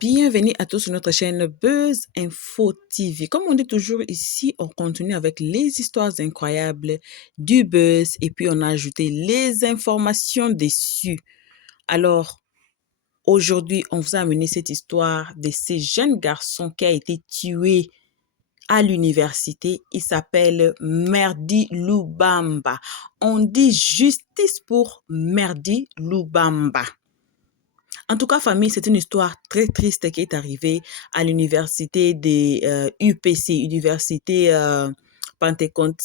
Bienvenue à tous sur notre chaîne Buzz Info TV. Comme on dit toujours ici, on continue avec les histoires incroyables du buzz et puis on a ajouté les informations dessus. Alors, aujourd'hui, on vous a amené cette histoire de ce jeune garçon qui a été tué à l'université. Il s'appelle Merdi Lubamba. On dit justice pour Merdi Lubamba. En tout cas, famille, c'est une histoire très triste qui est arrivée à l'université des UPC, Université Pentecôte,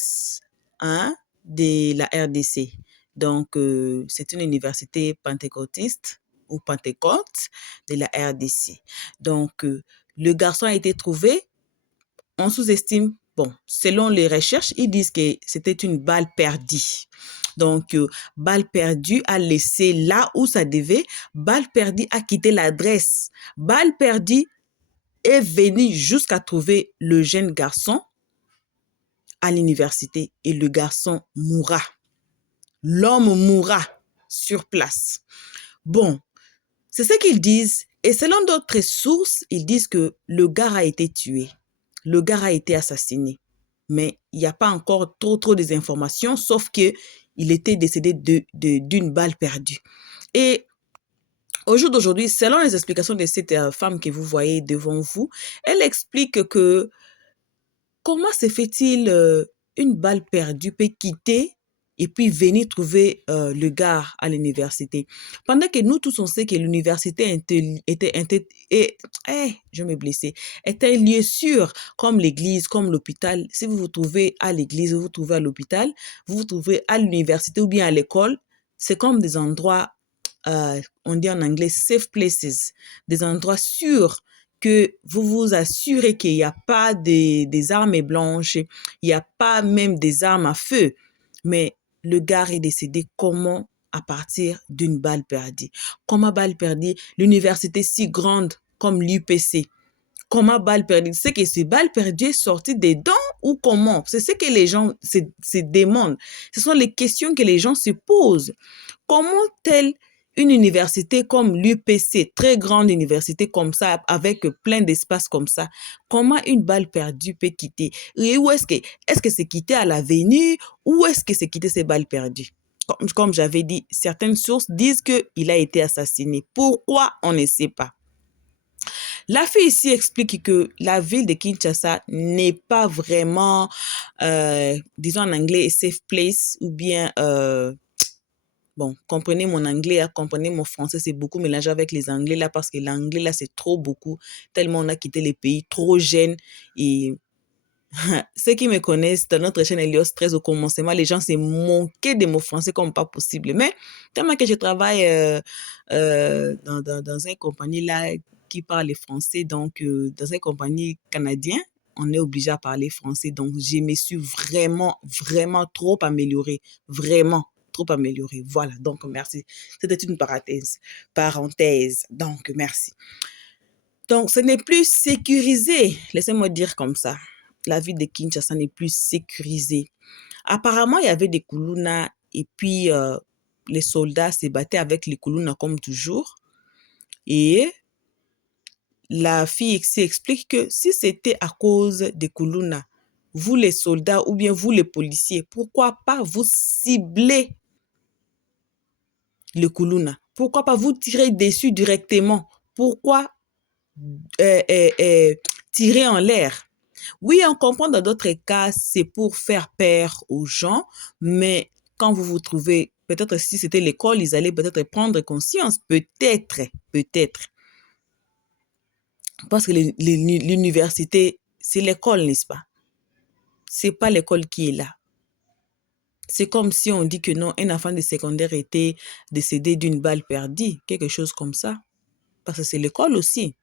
hein, de la RDC. Donc, c'est une université pentecôtiste ou Pentecôte de la RDC. Donc, le garçon a été trouvé. On sous-estime, bon, selon les recherches, ils disent que c'était une balle perdue. Donc, balle perdue a laissé là où ça devait. Balle perdue a quitté l'adresse. Balle perdue est venue jusqu'à trouver le jeune garçon à l'université et le garçon mourra. L'homme mourra sur place. Bon, c'est ce qu'ils disent. Et selon d'autres sources, ils disent que le gars a été tué. Le gars a été assassiné. Mais il n'y a pas encore trop des informations, sauf que il était décédé d'une balle perdue. Et au jour d'aujourd'hui, selon les explications de cette femme que vous voyez devant vous, elle explique que comment se fait-il une balle perdue peut quitter et puis venir trouver le gars à l'université. Pendant que nous tous on sait que l'université je me blessais, est un lieu sûr comme l'église, comme l'hôpital. Si vous vous trouvez à l'église, vous vous trouvez à l'hôpital, vous vous trouvez à l'université ou bien à l'école, c'est comme des endroits, on dit en anglais safe places, des endroits sûrs que vous vous assurez qu'il n'y a pas des armes blanches, il n'y a pas même des armes à feu. Mais le gars est décédé comment? À partir d'une balle perdue. Comment balle perdue? L'université si grande comme l'UPC. Comment balle perdue? C'est que ces balles perdues est sortie des dents ou comment? C'est ce que les gens se demandent. Ce sont les questions que les gens se posent. Comment une université comme l'UPC, très grande université comme ça, avec plein d'espace comme ça, comment une balle perdue peut quitter? Et où est-ce que c'est quitté à l'avenue? Où est-ce que c'est quitté ces balles perdues? Comme j'avais dit, certaines sources disent qu'il a été assassiné. Pourquoi? On ne sait pas. La fille ici explique que la ville de Kinshasa n'est pas vraiment, disons en anglais, a safe place ou bien... bon, comprenez mon anglais, hein, comprenez mon français, c'est beaucoup mélangé avec les anglais là parce que l'anglais là c'est trop beaucoup, tellement on a quitté les pays trop jeunes et ceux qui me connaissent dans notre chaîne Elios 13 au commencement, les gens se moquaient de mon français comme pas possible. Mais tellement que je travaille dans une compagnie là qui parle français, donc dans une compagnie canadienne, on est obligé à parler français. Donc, je me suis vraiment trop améliorée. Vraiment trop améliorée. Voilà, donc merci. C'était une parenthèse. Donc, merci. Donc, ce n'est plus sécurisé. Laissez-moi dire comme ça. La ville de Kinshasa n'est plus sécurisée. Apparemment, il y avait des Kuluna et puis les soldats se battaient avec les Kuluna comme toujours. Et la fille explique que si c'était à cause des Kuluna, vous les soldats ou bien vous les policiers, pourquoi pas vous cibler le Kuluna? Pourquoi pas vous tirer dessus directement? Pourquoi tirer en l'air? Oui, on comprend dans d'autres cas, c'est pour faire peur aux gens, mais quand vous vous trouvez, peut-être si c'était l'école, ils allaient peut-être prendre conscience, peut-être. Parce que l'université, c'est l'école, n'est-ce pas? C'est pas l'école qui est là. C'est comme si on dit que non, un enfant de secondaire était décédé d'une balle perdue, quelque chose comme ça. Parce que c'est l'école aussi.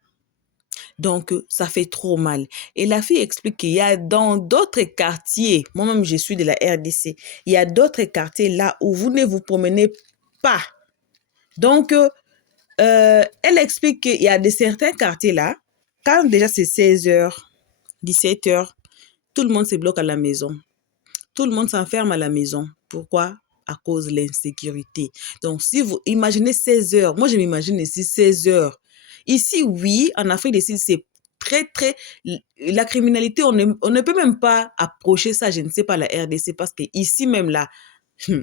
Donc, ça fait trop mal. Et la fille explique qu'il y a dans d'autres quartiers, moi-même je suis de la RDC, il y a d'autres quartiers là où vous ne vous promenez pas. Donc, elle explique qu'il y a certains quartiers là, quand déjà c'est 16h, 17h, tout le monde se bloque à la maison. Tout le monde s'enferme à la maison. Pourquoi? À cause de l'insécurité. Donc, si vous imaginez 16 heures, moi je m'imagine ici 16 heures. Ici, oui, en Afrique du Sud, c'est très, très... La criminalité, on ne peut même pas approcher ça, je ne sais pas, la RDC, parce que ici même, là, je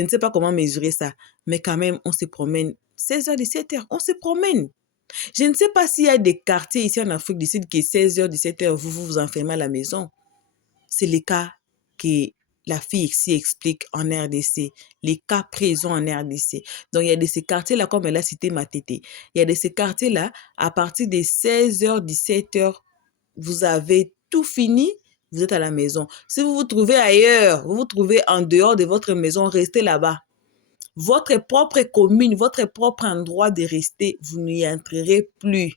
ne sais pas comment mesurer ça, mais quand même, on se promène 16h, 17h, on se promène. Je ne sais pas s'il y a des quartiers ici en Afrique du Sud qui, 16h, 17h, vous enfermez à la maison. C'est le cas que la fille ici explique en RDC, les cas présents en RDC. Donc, il y a de ces quartiers-là, comme elle a cité Matete, il y a de ces quartiers-là, à partir de 16h, 17h, vous avez tout fini, vous êtes à la maison. Si vous vous trouvez ailleurs, vous vous trouvez en dehors de votre maison, restez là-bas. Votre propre commune, votre propre endroit de rester, vous n'y entrerez plus.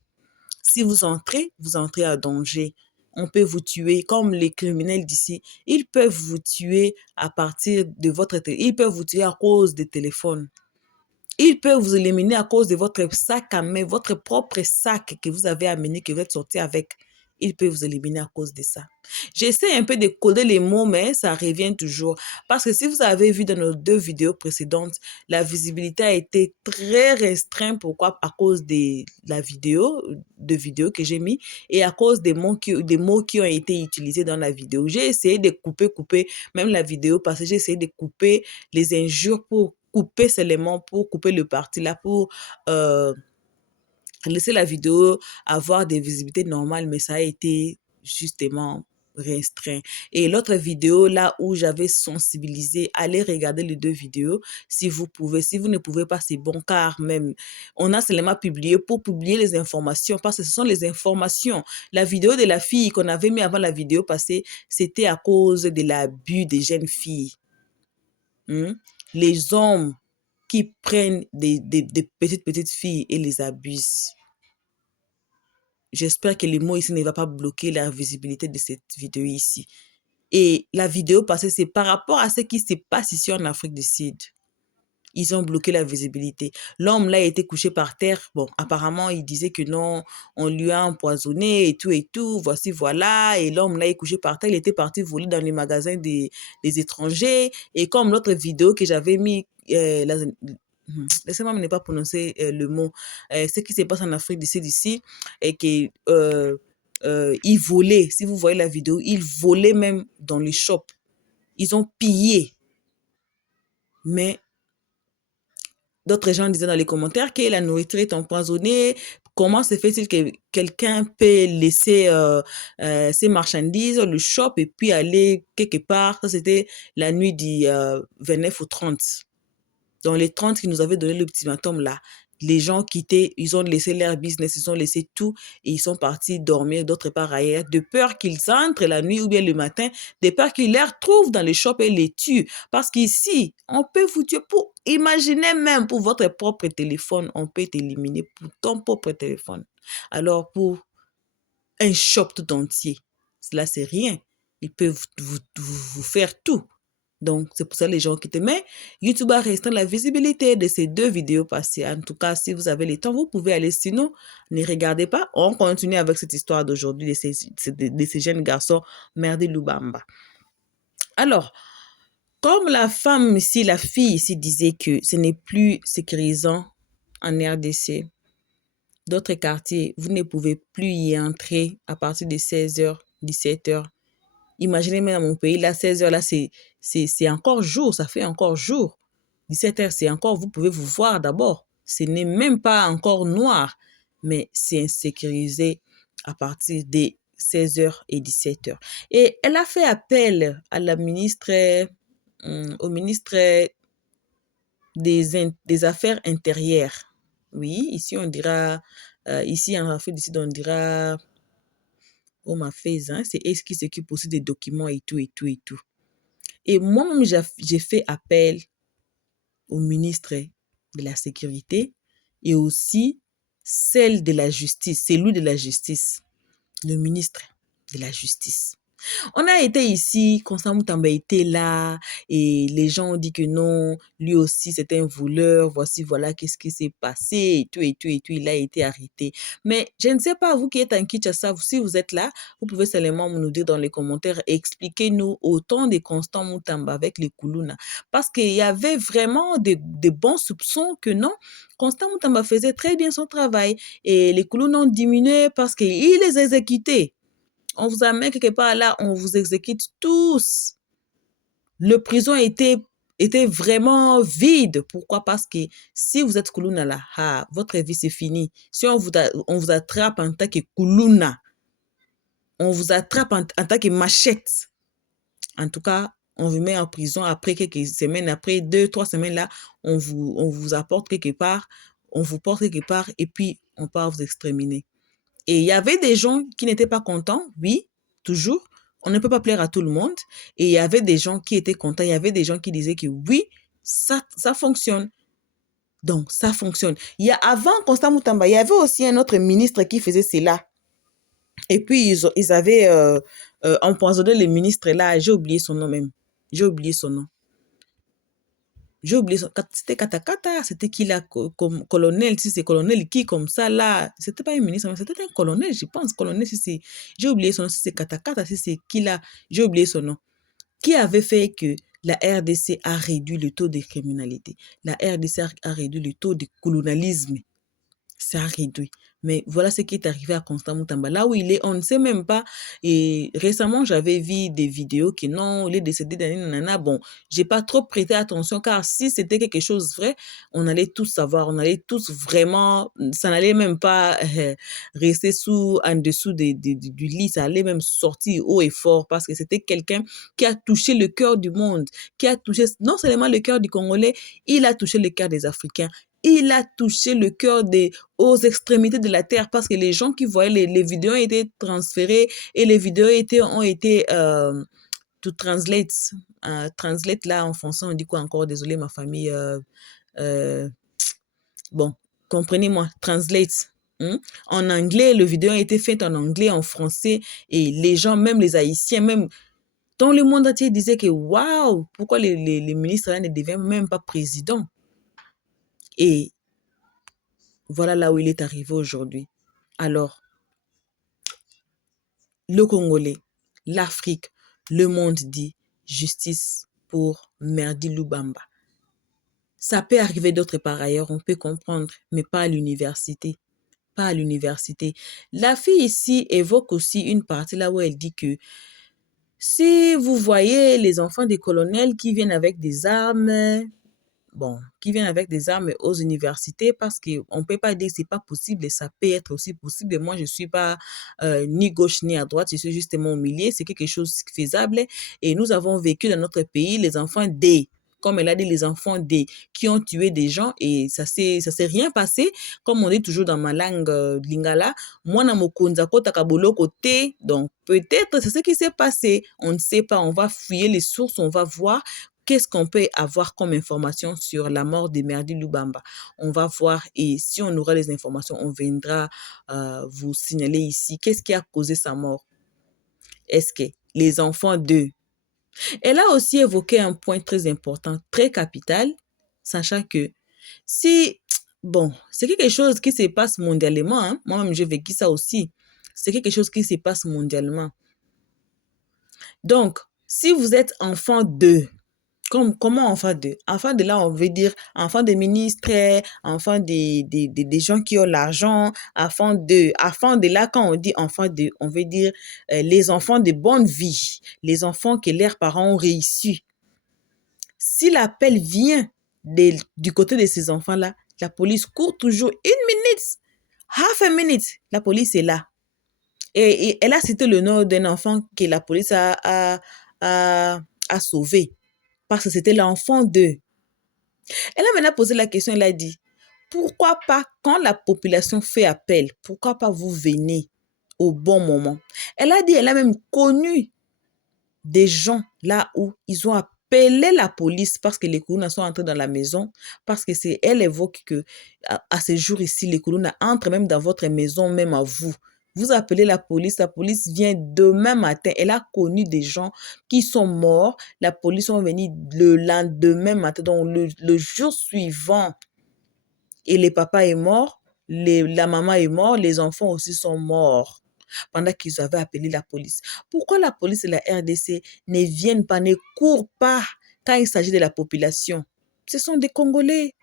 Si vous entrez à danger. On peut vous tuer, comme les criminels d'ici. Ils peuvent vous tuer à partir de votre téléphone. Ils peuvent vous tuer à cause des téléphones. Ils peuvent vous éliminer à cause de votre sac à main, votre propre sac que vous avez amené, que vous êtes sorti avec. Ils peuvent vous éliminer à cause de ça. J'essaie un peu de coder les mots, mais ça revient toujours. Parce que si vous avez vu dans nos 2 vidéos précédentes, la visibilité a été très restreinte. Pourquoi? À cause de la vidéo que j'ai mis et à cause des mots qui ont été utilisés dans la vidéo. J'ai essayé de couper même la vidéo parce que j'ai essayé de couper les injures pour couper seulement, pour couper le parti là, pour laisser la vidéo avoir des visibilités normales, mais ça a été justement restreint. Et l'autre vidéo là où j'avais sensibilisé, allez regarder les 2 vidéos si vous pouvez. Si vous ne pouvez pas, c'est bon, car même on a seulement publié pour publier les informations, parce que ce sont les informations. La vidéo de la fille qu'on avait mis avant la vidéo passée, c'était à cause de l'abus des jeunes filles. Les hommes qui prennent des petites filles et les abusent. J'espère que le mot ici ne va pas bloquer la visibilité de cette vidéo ici. Et la vidéo passée, c'est par rapport à ce qui se passe ici en Afrique du Sud. Ils ont bloqué la visibilité. L'homme là a été couché par terre. Bon, apparemment, il disait que non, on lui a empoisonné et tout, voici, voilà. Et l'homme là est couché par terre. Il était parti voler dans les magasins des étrangers. Et comme l'autre vidéo que j'avais mis, laissez-moi ne pas prononcer le mot, ce qui se passe en Afrique d'ici, et que ils volaient. Si vous voyez la vidéo, ils volaient même dans les shops. Ils ont pillé. Mais d'autres gens disaient dans les commentaires que la nourriture est empoisonnée. Comment se fait-il que quelqu'un peut laisser ses marchandises, le shop, et puis aller quelque part? Ça, c'était la nuit du 29 au 30. Dans les 30 qui nous avaient donné l'ultimatum là, les gens quittaient, ils ont laissé leur business, ils ont laissé tout et ils sont partis dormir d'autre part ailleurs, de peur qu'ils entrent la nuit ou bien le matin, de peur qu'ils les retrouvent dans les shops et les tuent. Parce qu'ici, on peut vous tuer pour, imaginez même pour votre propre téléphone, on peut t'éliminer pour ton propre téléphone. Alors pour un shop tout entier, cela c'est rien. Ils peuvent vous faire tout. Donc, c'est pour ça que les gens quittent. Mais YouTube a restreint la visibilité de ces 2 vidéos passées. En tout cas, si vous avez le temps, vous pouvez aller. Sinon, ne regardez pas. On continue avec cette histoire d'aujourd'hui de ces jeunes garçons, Merdi Lubamba. Alors, comme la femme ici, la fille ici disait que ce n'est plus sécurisant en RDC, d'autres quartiers, vous ne pouvez plus y entrer à partir de 16h, 17h. Imaginez même dans mon pays, là, 16h, là, c'est encore jour, ça fait encore jour. 17h, c'est encore, vous pouvez vous voir d'abord. Ce n'est même pas encore noir, mais c'est insécurisé à partir des 16h et 17h. Et elle a fait appel à la ministre, au ministre des Affaires intérieures. Oui, ici, on dira, ici en Afrique du Sud, on dira home affairs, hein, c'est elle qui s'occupe aussi des documents et tout, et tout, et tout. Et moi-même, j'ai fait appel au ministre de la Sécurité et aussi celle de la justice, celui de la justice, le ministre de la justice. On a été ici, Constant Moutamba était là, et les gens ont dit que non, lui aussi c'était un voleur, voici, voilà, qu'est-ce qui s'est passé, et tout, et tout, et tout, il a été arrêté. Mais je ne sais pas, vous qui êtes en Kinshasa, si vous êtes là, vous pouvez seulement nous dire dans les commentaires, expliquez-nous autant de Constant Moutamba avec les Koulouna. Parce qu'il y avait vraiment des bons soupçons que non, Constant Moutamba faisait très bien son travail, et les Koulouna ont diminué parce qu'il les exécutait. On vous amène quelque part là, on vous exécute tous. Le prison était vraiment vide. Pourquoi? Parce que si vous êtes Koulouna là, votre vie c'est fini. Si on vous attrape en tant que Koulouna, on vous attrape en tant que machette. En tout cas, on vous met en prison après quelques semaines, après 2-3 semaines là, on vous apporte quelque part, on vous porte quelque part et puis on part vous exterminer. Et il y avait des gens qui n'étaient pas contents, oui, toujours. On ne peut pas plaire à tout le monde. Et il y avait des gens qui étaient contents. Il y avait des gens qui disaient que oui, ça fonctionne. Donc, ça fonctionne. Avant Constant Moutamba, il y avait aussi un autre ministre qui faisait cela. Et puis, ils avaient empoisonné le ministre là. J'ai oublié son nom même. J'ai oublié son nom. J'ai oublié son... C'était Katakata, c'était qui là, comme colonel, si c'est colonel qui comme ça là, c'était pas un ministre, mais c'était un colonel, je pense, colonel, si c'est, j'ai oublié son nom, si c'est Katakata, si c'est qui là, j'ai oublié son nom, qui avait fait que la RDC a réduit le taux de criminalité, la RDC a réduit le taux de colonialisme, ça a réduit. Mais voilà ce qui est arrivé à Constant Moutamba. Là où il est, on ne sait même pas. Et récemment, j'avais vu des vidéos que non, il est décédé d'un nana. Bon, j'ai pas trop prêté attention car si c'était quelque chose vrai, on allait tous savoir, on allait tous vraiment, ça n'allait même pas rester en dessous du lit, ça allait même sortir haut et fort parce que c'était quelqu'un qui a touché le cœur du monde, qui a touché non seulement le cœur du Congolais, il a touché le cœur des Africains. Il a touché le cœur aux extrémités de la terre parce que les gens qui voyaient les vidéos ont été transférées et les vidéos ont été to translate. Translate là en français, on dit quoi encore? Désolé ma famille. Bon, comprenez-moi, translate. En anglais, le vidéo a été fait en anglais, en français et les gens, même les Haïtiens, même dans le monde entier, disaient que waouh, pourquoi les ministres là ne deviennent même pas présidents? Et voilà là où il est arrivé aujourd'hui. Alors, le Congolais, l'Afrique, le monde dit justice pour Merdi Lubamba. Ça peut arriver d'autres par ailleurs, on peut comprendre, mais pas à l'université. Pas à l'université. La fille ici évoque aussi une partie là où elle dit que si vous voyez les enfants des colonels qui viennent avec des armes, qui viennent avec des armes aux universités parce qu'on ne peut pas dire que ce n'est pas possible et ça peut être aussi possible. Et moi, je ne suis pas ni gauche ni à droite, je suis justement au milieu. C'est quelque chose de faisable. Et nous avons vécu dans notre pays les enfants comme elle a dit, les enfants qui ont tué des gens et ça s'est rien passé. Comme on dit toujours dans ma langue lingala, moi na mokonza kota kabolo côté. Donc peut-être c'est ce qui s'est passé. On ne sait pas. On va fouiller les sources, on va voir. Qu'est-ce qu'on peut avoir comme information sur la mort de Merdi Lubamba? On va voir et si on aura les informations, on viendra vous signaler ici. Qu'est-ce qui a causé sa mort? Est-ce que les enfants d'eux? Elle a aussi évoqué un point très important, très capital, sachant que si, c'est quelque chose qui se passe mondialement, hein? Moi-même j'ai vécu ça aussi, c'est quelque chose qui se passe mondialement. Donc, si vous êtes enfant d'eux, comment enfant de? Enfant de là, on veut dire enfant des ministres, enfant des gens qui ont l'argent, enfant de là, quand on dit enfant de, on veut dire les enfants de bonne vie, les enfants que leurs parents ont réussi. Si l'appel vient du côté de ces enfants-là, la police court toujours 1 minute, half a minute, la police est là. Et elle a cité le nom d'un enfant que la police a sauvé. Parce que c'était l'enfant d'eux. Elle a maintenant posé la question, elle a dit, pourquoi pas, quand la population fait appel, pourquoi pas vous venez au bon moment? Elle a dit, elle a même connu des gens là où ils ont appelé la police parce que les Koulouna sont entrés dans la maison, parce que elle évoque que à ce jour ici, les Koulouna entrent même dans votre maison, même à vous. Vous appelez la police vient demain matin. Elle a connu des gens qui sont morts. La police est venue le lendemain matin, donc le jour suivant. Et le papa est mort, la maman est morte, les enfants aussi sont morts pendant qu'ils avaient appelé la police. Pourquoi la police et la RDC ne viennent pas, ne courent pas quand il s'agit de la population? Ce sont des Congolais.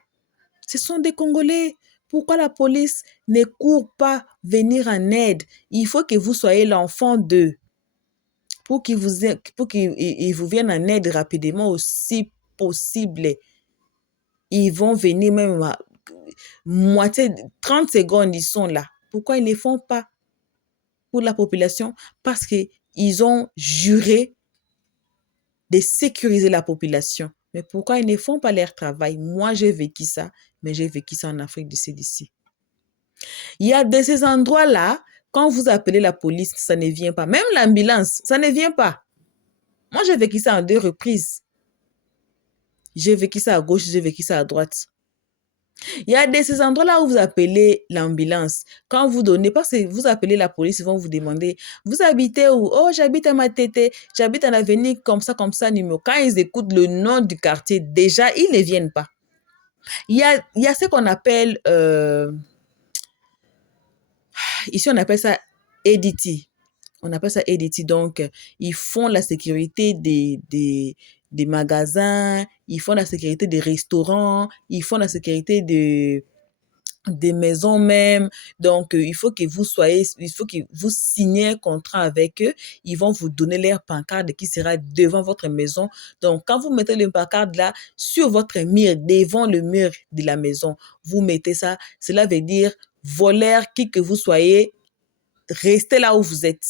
Ce sont des Congolais. Pourquoi la police ne court pas venir en aide? Il faut que vous soyez l'enfant d'eux pour qu'ils vous viennent en aide rapidement aussi possible. Ils vont venir même moitié, 30 secondes, ils sont là. Pourquoi ils ne le font pas pour la population? Parce qu'ils ont juré de sécuriser la population. Mais pourquoi ils ne font pas leur travail? Moi, j'ai vécu ça, mais j'ai vécu ça en Afrique du Sud ici. Il y a de ces endroits-là, quand vous appelez la police, ça ne vient pas. Même l'ambulance, ça ne vient pas. Moi, j'ai vécu ça en 2 reprises. J'ai vécu ça à gauche, j'ai vécu ça à droite. Il y a de ces endroits-là où vous appelez l'ambulance. Quand vous donnez, parce que vous appelez la police, ils vont vous demander, vous habitez où? Oh, j'habite à Matete, j'habite en avenue comme ça, numéro. Quand ils écoutent le nom du quartier, déjà, ils ne viennent pas. Il y a ce qu'on appelle, ici on appelle ça EDT. On appelle ça EDT. Donc, ils font la sécurité des magasins, ils font la sécurité des restaurants, ils font la sécurité des maisons même. Donc, il faut que vous signiez un contrat avec eux. Ils vont vous donner leur pancarte qui sera devant votre maison. Donc, quand vous mettez le pancarte là, sur votre mur, devant le mur de la maison, vous mettez ça. Cela veut dire, voleur, qui que vous soyez, restez là où vous êtes.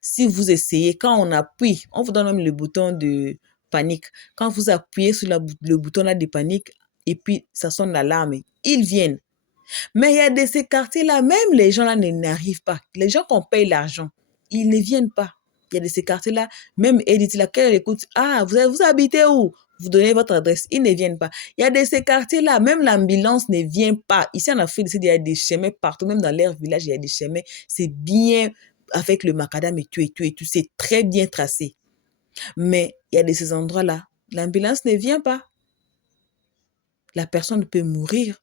Si vous essayez, quand on appuie, on vous donne même le bouton de panique. Quand vous appuyez sur le bouton là de panique, et puis ça sonne l'alarme, ils viennent. Mais il y a de ces quartiers-là, même les gens là n'arrivent pas. Les gens qu'on paye l'argent, ils ne viennent pas. Il y a de ces quartiers-là, même Edith, laquelle écoute, ah, vous habitez où? Vous donnez votre adresse, ils ne viennent pas. Il y a de ces quartiers-là, même l'ambulance ne vient pas. Ici en Afrique, il y a des chemins partout, même dans leur village, il y a des chemins. C'est bien avec le macadam et tout, c'est très bien tracé. Mais il y a de ces endroits-là, l'ambulance ne vient pas. La personne peut mourir.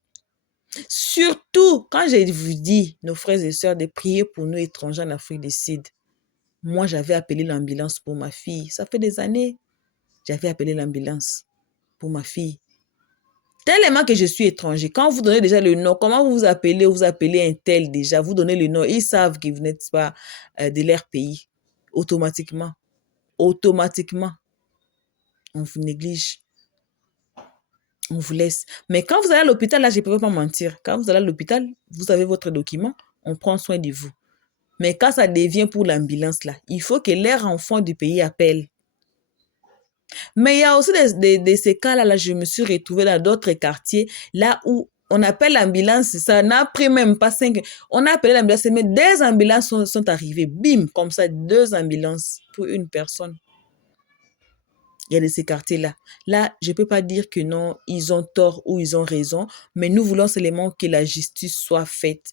Surtout, quand je vous dis, nos frères et sœurs, de prier pour nous étrangers en Afrique du Sud. Moi, j'avais appelé l'ambulance pour ma fille. Ça fait des années. J'avais appelé l'ambulance pour ma fille. Tellement que je suis étranger. Quand vous donnez déjà le nom, comment vous vous appelez? Vous appelez un tel déjà. Vous donnez le nom. Ils savent que vous n'êtes pas de leur pays. Automatiquement. Automatiquement. On vous néglige. On vous laisse. Mais quand vous allez à l'hôpital, là, je ne peux pas mentir. Quand vous allez à l'hôpital, vous avez votre document, on prend soin de vous. Mais quand ça devient pour l'ambulance, là, il faut que leur enfant du pays appelle. Mais il y a aussi de ces cas-là, là, je me suis retrouvée dans d'autres quartiers, là où on appelle l'ambulance, ça n'a pris même pas 5. On a appelé l'ambulance, mais 2 ambulances sont arrivées. Bim, comme ça, 2 ambulances pour une personne. Il y a de ces quartiers-là. Là, je ne peux pas dire que non, ils ont tort ou ils ont raison, mais nous voulons seulement que la justice soit faite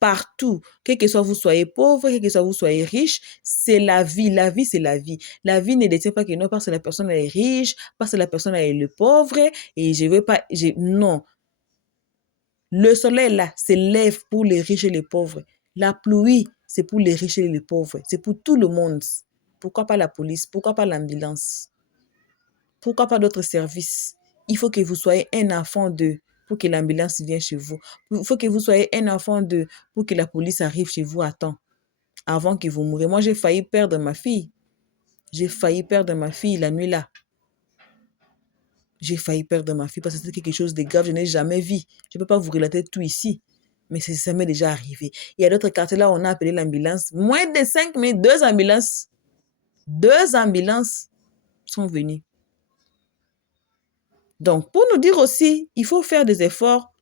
partout. Quel que soit vous soyez pauvre, quel que soit vous soyez riche, c'est la vie. La vie, c'est la vie. La vie ne détient pas que non, parce que la personne est riche, parce que la personne est le pauvre, et je veux pas, non. Le soleil, là, se lève pour les riches et les pauvres. La pluie, c'est pour les riches et les pauvres. C'est pour tout le monde. Pourquoi pas la police? Pourquoi pas l'ambulance? Pourquoi pas d'autres services? Il faut que vous soyez un enfant d'eux pour que l'ambulance vienne chez vous. Il faut que vous soyez un enfant d'eux pour que la police arrive chez vous à temps, avant que vous mouriez. Moi, j'ai failli perdre ma fille. J'ai failli perdre ma fille la nuit là. J'ai failli perdre ma fille parce que c'était quelque chose de grave, je n'ai jamais vu. Je ne peux pas vous relater tout ici, mais ça m'est déjà arrivé. Il y a d'autres quartiers là où on a appelé l'ambulance. Moins de 5 minutes, 2 ambulances sont venues. Donc, pour nous dire aussi, il faut faire des efforts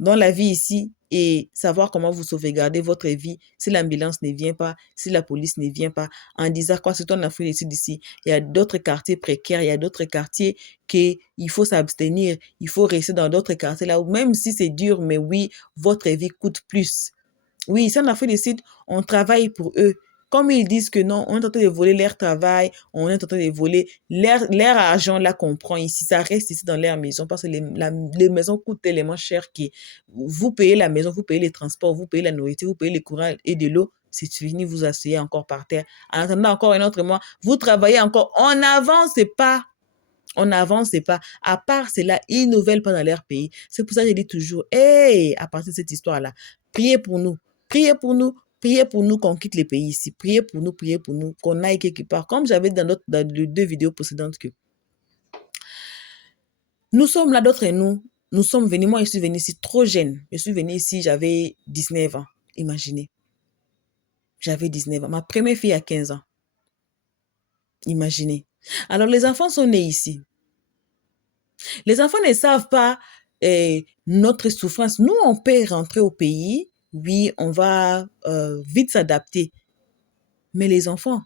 dans la vie ici et savoir comment vous sauvegardez votre vie si l'ambulance ne vient pas, si la police ne vient pas. En disant quoi, c'est en Afrique du Sud ici. Il y a d'autres quartiers précaires, il y a d'autres quartiers qu'il faut s'abstenir, il faut rester dans d'autres quartiers là où même si c'est dur, mais oui, votre vie coûte plus. Oui, si en Afrique du Sud, on travaille pour eux. Comme ils disent que non, on est en train de voler leur travail, on est en train de voler leur argent là qu'on prend ici, ça reste ici dans leur maison parce que les maisons coûtent tellement cher que vous payez la maison, vous payez les transports, vous payez la nourriture, vous payez le courant et de l'eau. C'est fini, vous asseyez encore par terre. En attendant encore un autre mois, vous travaillez encore. On n'avance pas. On n'avance pas. À part cela, ils ne veulent pas dans leur pays. C'est pour ça que je dis toujours, hey, à partir de cette histoire-là, priez pour nous. Priez pour nous. Priez pour nous qu'on quitte les pays ici. Priez pour nous, qu'on aille quelque part. Comme j'avais dans les 2 vidéos précédentes que nous sommes là, d'autres et nous sommes venus. Moi, je suis venue ici trop jeune. Je suis venue ici, j'avais 19 ans. Imaginez. J'avais 19 ans. Ma première fille a 15 ans. Imaginez. Alors, les enfants sont nés ici. Les enfants ne savent pas notre souffrance. Nous, on peut rentrer au pays. Oui, on va vite s'adapter. Mais les enfants,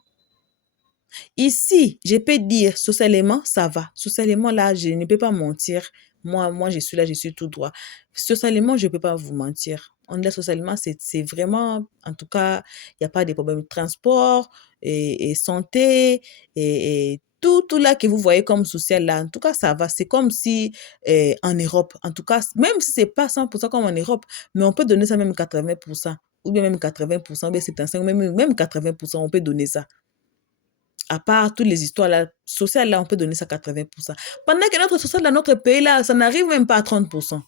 ici, je peux dire, socialement, ça va. Socialement, là, je ne peux pas mentir. Moi, je suis là, je suis tout droit. Socialement, je ne peux pas vous mentir. On est là socialement, c'est vraiment, en tout cas, il n'y a pas de problème de transport et santé et tout là que vous voyez comme social là. En tout cas, ça va. C'est comme si en Europe, en tout cas, même si c'est pas 100% comme en Europe, mais on peut donner ça même 80%, ou bien même 80%, ou bien 75%, ou même 80%, on peut donner ça. À part toutes les histoires là, sociales là, on peut donner ça 80%. Pendant que notre social dans notre pays là, ça n'arrive même pas à 30%.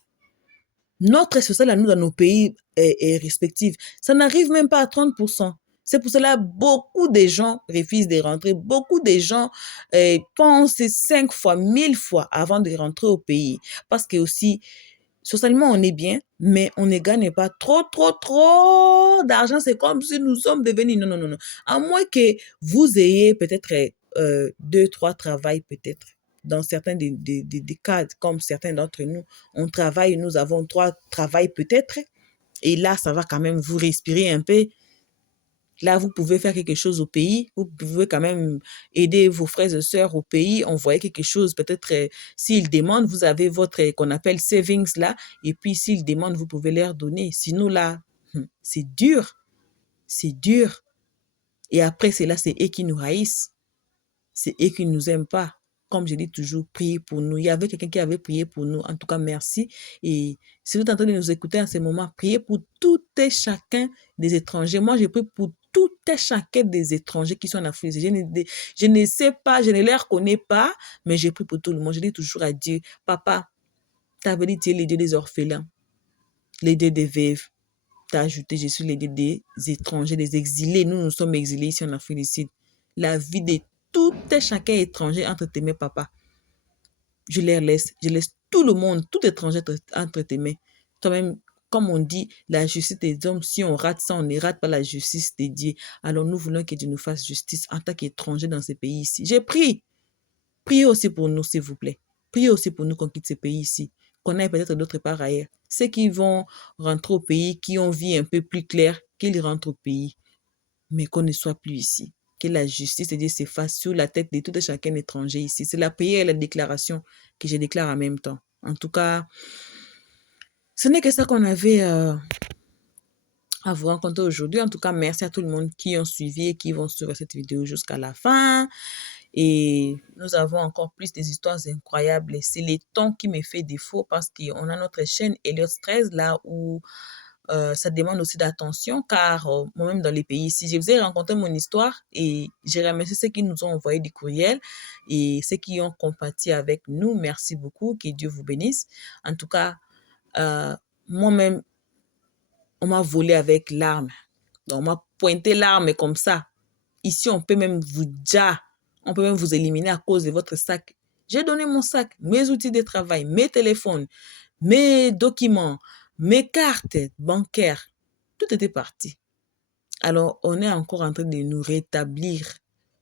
Notre social à nous dans nos pays respectifs, ça n'arrive même pas à 30%. C'est pour cela beaucoup de gens refusent de rentrer. Beaucoup de gens pensent 5 fois, 1000 fois avant de rentrer au pays. Parce que aussi, socialement, on est bien, mais on ne gagne pas trop d'argent. C'est comme si nous sommes devenus... Non, non, non, non. À moins que vous ayez peut-être 2, 3 travails peut-être. Dans certains des cas, comme certains d'entre nous, on travaille, nous avons 3 travails peut-être. Et là, ça va quand même vous respirer un peu. Là, vous pouvez faire quelque chose au pays. Vous pouvez quand même aider vos frères et sœurs au pays, envoyer quelque chose. Peut-être s'ils demandent, vous avez votre qu'on appelle savings là. Et puis, s'ils demandent, vous pouvez leur donner. Sinon, là, c'est dur. C'est dur. Et après, c'est là, c'est eux qui nous haïssent. C'est eux qui ne nous aiment pas. Comme je dis toujours, priez pour nous. Il y avait quelqu'un qui avait prié pour nous. En tout cas, merci. Et si vous êtes en train de nous écouter en ce moment, priez pour tout et chacun des étrangers. Moi, je prie pour tout et chacun des étrangers qui sont en Afrique. Je ne sais pas, je ne les reconnais pas, mais je prie pour tout le monde. Je dis toujours à Dieu, Papa, tu avais dit, tu es le Dieu des orphelins, le Dieu des veuves. Tu as ajouté, je suis le Dieu des étrangers, des exilés. Nous sommes exilés ici en Afrique du Sud. La vie de tout et chacun étranger entre tes mains, Papa. Je laisse tout le monde, tout étranger entre tes mains. Toi-même, comme on dit, la justice des hommes, si on rate ça, on ne rate pas la justice des dieux. Alors nous voulons que Dieu nous fasse justice en tant qu'étrangers dans ces pays ici. J'ai prié. Priez aussi pour nous, s'il vous plaît. Priez aussi pour nous qu'on quitte ce pays ici, qu'on aille peut-être d'autre part ailleurs. Ceux qui vont rentrer au pays, qui ont vie un peu plus claire, qu'ils rentrent au pays, mais qu'on ne soit plus ici. Que la justice de Dieu s'efface sur la tête de tout et chacun étranger ici. C'est la prière et la déclaration que je déclare en même temps. En tout cas, ce n'est que ça qu'on avait à vous rencontrer aujourd'hui. En tout cas, merci à tout le monde qui ont suivi et qui vont suivre cette vidéo jusqu'à la fin. Et nous avons encore plus des histoires incroyables. C'est le temps qui me fait défaut parce qu'on a notre chaîne Elliot 13 là où ça demande aussi d'attention car moi-même dans les pays ici, je vous ai raconté mon histoire et j'ai remercié ceux qui nous ont envoyé des courriels et ceux qui ont compati avec nous. Merci beaucoup, que Dieu vous bénisse. En tout cas, moi-même, on m'a volé avec l'arme. Donc, on m'a pointé l'arme comme ça. Ici, on peut même on peut même vous éliminer à cause de votre sac. J'ai donné mon sac, mes outils de travail, mes téléphones, mes documents, mes cartes bancaires, tout était parti. Alors, on est encore en train de nous rétablir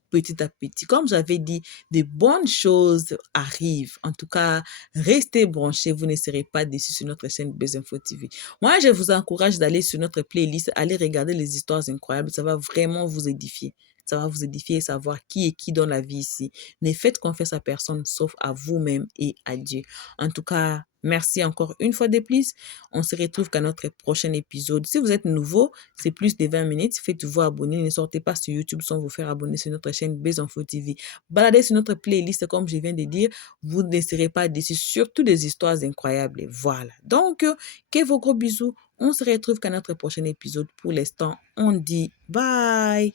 petit à petit. Comme j'avais dit, de bonnes choses arrivent. En tout cas, restez branchés, vous ne serez pas déçus sur notre chaîne Buzz Info TV. Moi, je vous encourage d'aller sur notre playlist, aller regarder les histoires incroyables, ça va vraiment vous édifier. Ça va vous édifier et savoir qui est qui dans la vie ici. Ne faites confiance à personne sauf à vous-même et à Dieu. En tout cas, merci encore une fois de plus. On se retrouve qu'à notre prochain épisode. Si vous êtes nouveau, c'est plus de 20 minutes. Faites-vous abonner. Ne sortez pas sur YouTube sans vous faire abonner sur notre chaîne Buzz Info TV. Baladez sur notre playlist, comme je viens de dire. Vous ne serez pas déçus. Surtout des histoires incroyables. Voilà. Donc, que vos gros bisous. On se retrouve qu'à notre prochain épisode. Pour l'instant, on dit bye.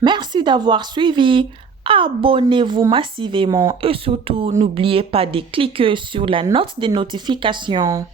Merci d'avoir suivi. Abonnez-vous massivement et surtout, n'oubliez pas de cliquer sur la note de notification.